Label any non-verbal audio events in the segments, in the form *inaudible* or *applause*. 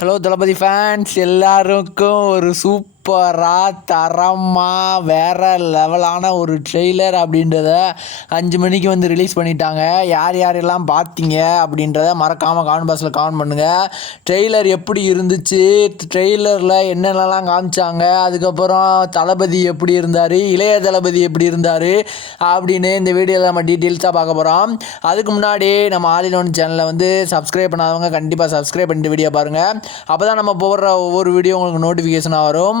Hello தளபதி fans எல்லாருக்கும் ஒரு சூப்பராக தரமாக வேற லெவலான ஒரு ட்ரெய்லர் அப்படின்றத அஞ்சு மணிக்கு வந்து ரிலீஸ் பண்ணிட்டாங்க. யார் யாரெல்லாம் பார்த்தீங்க அப்படின்றத மறக்காமல் காமெண்ட் பாக்ஸில் காமெண்ட் பண்ணுங்கள் ட்ரெய்லர் எப்படி இருந்துச்சு? ட்ரெய்லரில் என்னென்னலாம் காமிச்சாங்க? அதுக்கப்புறம் தளபதி எப்படி இருந்தார்? இளைய தளபதி எப்படி இருந்தார்? அப்படின்னு இந்த வீடியோவில் நம்ம டீட்டெயில்ஸாக பார்க்க போகிறோம் அதுக்கு முன்னாடி நம்ம ஆல் இன் சேனலை வந்து சப்ஸ்கிரைப் பண்ணாதவங்க கண்டிப்பாக சப்ஸ்கிரைப் பண்ணிட்டு வீடியோ பாருங்கள் அப்போ தான் நம்ம போடுற ஒவ்வொரு வீடியோ உங்களுக்கு நோட்டிஃபிகேஷனாக வரும்.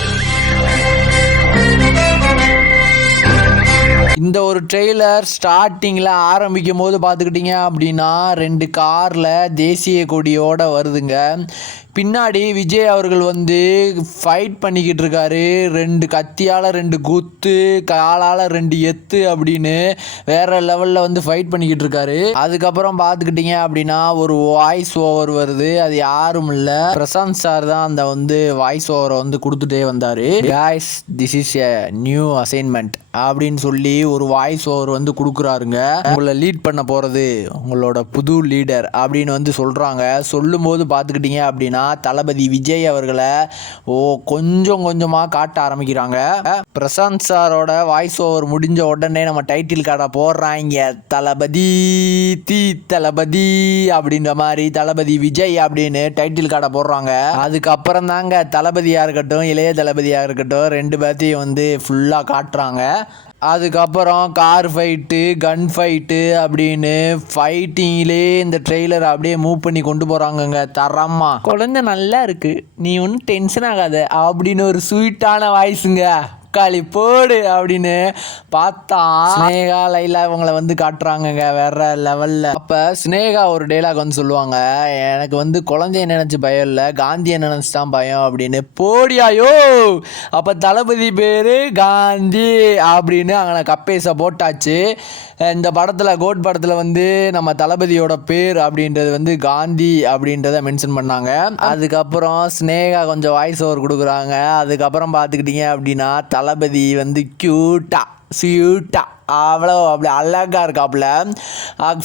இந்த ஒரு ட்ரெய்லர் ஸ்டார்டிங்கில் ஆரம்பிக்கும் போது பார்த்துக்கிட்டிங்க அப்படின்னா ரெண்டு காரில் தேசிய கொடியோட வருதுங்க. பின்னாடி விஜய் அவர்கள் வந்து ஃபைட் பண்ணிக்கிட்டு இருக்காரு. ரெண்டு கத்தியால் ரெண்டு குத்து காலால் ரெண்டு எத்து அப்படின்னு வேற லெவலில் வந்து ஃபைட் பண்ணிக்கிட்டு இருக்காரு. அதுக்கப்புறம் பார்த்துக்கிட்டிங்க அப்படின்னா ஒரு வாய்ஸ் ஓவர் வருது. அது யாரும் இல்லை. பிரசாந்த் சார் தான் அந்த வந்து வாய்ஸ் ஓவரை வந்து கொடுத்துட்டே வந்தார். Guys this is a new assignment அப்படின்னு சொல்லி ஒரு வாய்ஸ் ஓவர் வந்து கொடுக்குறாருங்க. உங்களை லீட் பண்ண போகிறது உங்களோட புது லீடர் அப்படின்னு வந்து சொல்கிறாங்க சொல்லும்போது பார்த்துக்கிட்டிங்க அப்படின்னா தளபதி விஜய் அவர்களை ஓ கொஞ்சம் கொஞ்சமாக காட்ட ஆரம்பிக்கிறாங்க. பிரசாந்த் சாரோட வாய்ஸ் ஓவர் முடிஞ்ச உடனே நம்ம டைட்டில் கார்டை போடுறாங்க. தளபதி தீ தளபதி அப்படின்ற மாதிரி தளபதி விஜய் அப்படின்னு டைட்டில் கார்டை போடுறாங்க. அதுக்கப்புறம் தாங்க தளபதியாக இருக்கட்டும் இளைய தளபதியாக இருக்கட்டும் ரெண்டு பேர்த்தையும் வந்து ஃபுல்லாக காட்டுறாங்க. அதுக்கப்புறம் கார் ஃபைட்டு கன் ஃபைட்டு அப்படின்னு ஃபைட்டிங்லே இந்த ட்ரெய்லர் அப்படியே மூவ் பண்ணி கொண்டு போகிறாங்கங்க தரமா. குழந்தை நல்லா இருக்குது நீ ஒன்றும் டென்ஷன் ஆகாத. அப்படின்னு ஒரு ஸ்வீட்டான வாய்ஸுங்க தக்காளி போடு அப்படின்னு பார்த்தா ஸ்னேகா லைலா இவங்களை வந்து காட்டுறாங்கங்க வேற லெவலில் அப்போ ஸ்னேகா ஒரு டைலாக் வந்து சொல்லுவாங்க எனக்கு வந்து குழந்தைய நினச்சி பயம் இல்லை காந்தியை நினச்சி தான் பயம் அப்படின்னு. போடியாயோ அப்போ தளபதி பேர் காந்தி அப்படின்னு அங்கே கப்பேசை போட்டாச்சு. இந்த படத்தில் கோட் படத்தில் வந்து நம்ம தளபதியோட பேர் அப்படின்றது வந்து காந்தி அப்படின்றத மென்ஷன் பண்ணாங்க. அதுக்கப்புறம் ஸ்னேகா கொஞ்சம் வாய்ஸ் ஓவர் கொடுக்குறாங்க. அதுக்கப்புறம் பார்த்துக்கிட்டிங்க அப்படின்னா தளபதி வந்து க்யூட்டா சியூட்டா அவ்வளோ அப்படி அழகாக இருக்காப்புல.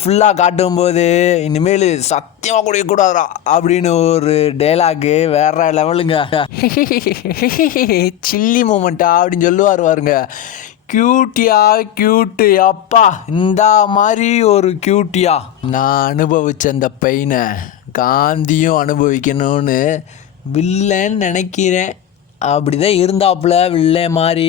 ஃபுல்லாக காட்டும்போது இனிமேல் சத்தியமாக குடிக்கக்கூடாதுரா அப்படின்னு ஒரு டைலாக்கு வேற லெவலுங்க *laughs* சில்லி மூமெண்ட்டா அப்படின்னு சொல்லுவார் பாருங்க. கியூட்டியா கியூட்டு அப்பா இந்த மாதிரி ஒரு கியூட்டியா நான் அனுபவித்த அந்த பெயினை காந்தியும் அனுபவிக்கணும்னு வில்லன்னு நினைக்கிறேன். அப்படி தான் இருந்தாப்புல வில்லே மாதிரி.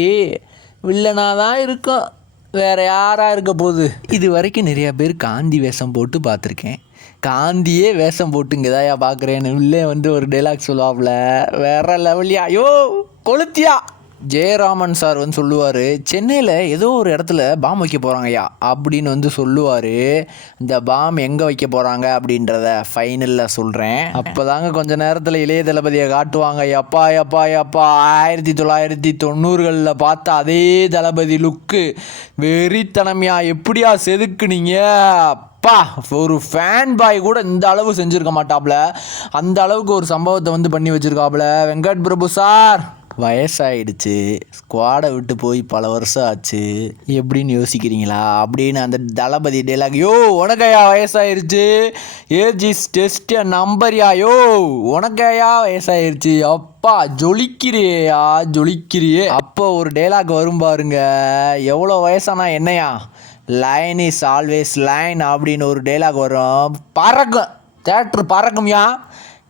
வில்லனாக தான் இருக்கும். வேற யாராக இருக்க போகுது? இது வரைக்கும் நிறைய பேர் காந்தி வேஷம் போட்டு பார்த்துருக்கேன். காந்தியே வேஷம் போட்டு தான் பார்க்குறேன்னு உள்ளே வந்து ஒரு டைலாக் சொல்லுவாப்புல. வேற லெவலியா ஐயோ கொளுத்தியா. ஜெயராமன் சார் வந்து சொல்லுவார் சென்னையில் ஏதோ ஒரு இடத்துல பாம் வைக்க போகிறாங்கய்யா அப்படின்னு வந்து சொல்லுவார். இந்த பாம் எங்கே வைக்க போகிறாங்க அப்படின்றத ஃபைனலில் சொல்கிறேன் அப்போ தாங்க கொஞ்சம் நேரத்தில் இளைய தளபதியை காட்டுவாங்க எப்பா எப்பா எப்பா ஆயிரத்தி தொள்ளாயிரத்தி தொண்ணூறுகளில் பார்த்த அதே தளபதி லுக்கு வெறித்தனமையா. எப்படியா செதுக்குனீங்க? அப்பா ஒரு ஃபேன் பாய் கூட இந்த அளவு செஞ்சுருக்க மாட்டாப்புல அந்த அளவுக்கு ஒரு சம்பவத்தை வந்து பண்ணி வச்சுருக்காப்ல. வெங்கட் பிரபு சார். வயசாயிடுச்சு. ஸ்குவாடை விட்டு போய் பல வருஷம் ஆச்சு. எப்படின்னு யோசிக்கிறீங்களா? அப்படின்னு அந்த தளபதி டெலாக் யோ உனக்கையா வயசாயிருச்சு? ஏஜ் இஸ் டெஸ்ட் நம்பர்யா யோ உனக்கையா வயசாயிருச்சு? அப்பா ஜொலிக்கிறியா ஜொலிக்கிறியே. அப்போ ஒரு டேலாக் வரும் பாருங்க. எவ்வளோ வயசானா என்னையா? லைன் இஸ் ஆல்வேஸ் லைன் அப்படின்னு ஒரு டைலாக் வரும். பறக்கும். தேட்ரு பறக்கும்யா?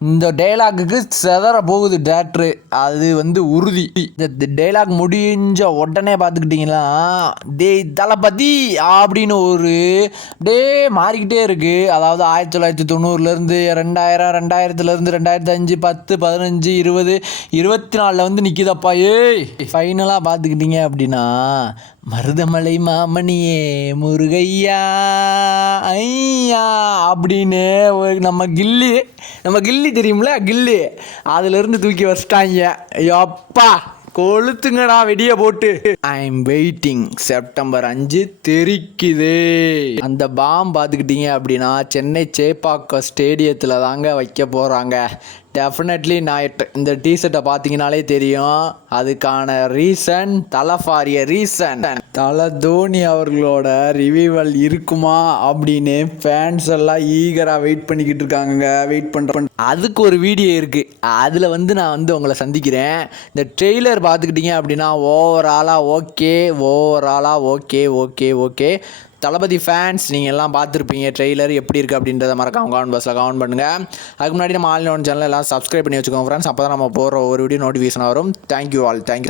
இந்த டைலாக்குக்கு செதற போகுது டேரக்டரு அது வந்து உறுதி. இந்த டைலாக் முடிஞ்ச உடனே பார்த்துக்கிட்டிங்களா டே தளபதி அப்படின்னு ஒரு டே மாறிக்கிட்டே இருக்குது அதாவது ஆயிரத்தி தொள்ளாயிரத்தி தொண்ணூறுலேருந்து ரெண்டாயிரம் ரெண்டாயிரத்துலேருந்து ரெண்டாயிரத்தி அஞ்சு பத்து பதினஞ்சு இருபது இருபத்தி நாலில் வந்து நிற்கிதப்பா ஏய். ஃபைனலாக பார்த்துக்கிட்டிங்க அப்படின்னா மருதமலை மாமணியே முருகையா ஐயா அப்படின்னு ஒரு நம்ம கில்லி நம்ம கில்லி தெரியும்ல கில்லி. அதுலேருந்து தூக்கி வச்சிட்டாங்க. அப்பா கொளுத்துங்கடா வெடிய போட்டு. ஐ எம் வெயிட்டிங் செப்டம்பர் அஞ்சு தெரிக்குது. அந்த பாம் பார்த்துக்கிட்டீங்க அப்படின்னா சென்னை சேப்பாக்கம் ஸ்டேடியத்தில் தாங்க வைக்க போகிறாங்க டெஃபினெட்லி நாட் இந்த டிஷர்ட்டை பார்த்தீங்கனாலே தெரியும். அதுக்கான ரீசன் தலைஃபாரிய ரீசன் தலை தோனி அவர்களோட ரிவிவல் இருக்குமா அப்படின்னு ஃபேன்ஸ் எல்லாம் ஈகராக வெயிட் பண்ணிக்கிட்டு இருக்காங்க வெயிட் பண்ணுற அதுக்கு ஒரு வீடியோ இருக்குது அதில் வந்து நான் வந்து உங்களை சந்திக்கிறேன். இந்த ட்ரெய்லர் பார்த்துக்கிட்டிங்க அப்படின்னா ஓவராலாக ஓகே ஓவராலாக okay okay okay Thalapathy fans நீங்கள் எல்லாம் பார்த்துருப்பீங்க ட்ரெய்லர் எப்படி இருக்குது அப்படின்றத மறக்காம கமெண்ட் பாக்ஸில் கமெண்ட் பண்ணுங்கள் அதுக்கு முன்னாடி நம்ம ஆன்லைன் சேனல் எல்லாம் சப்ஸ்கிரைப் பண்ணி வச்சுக்கோங்க ஃப்ரெண்ட்ஸ் அப்போ தான் நம்ம போகிற ஒரு வீடியோ நோட்டிஃபிகேஷன் வரும். Thank you all thank you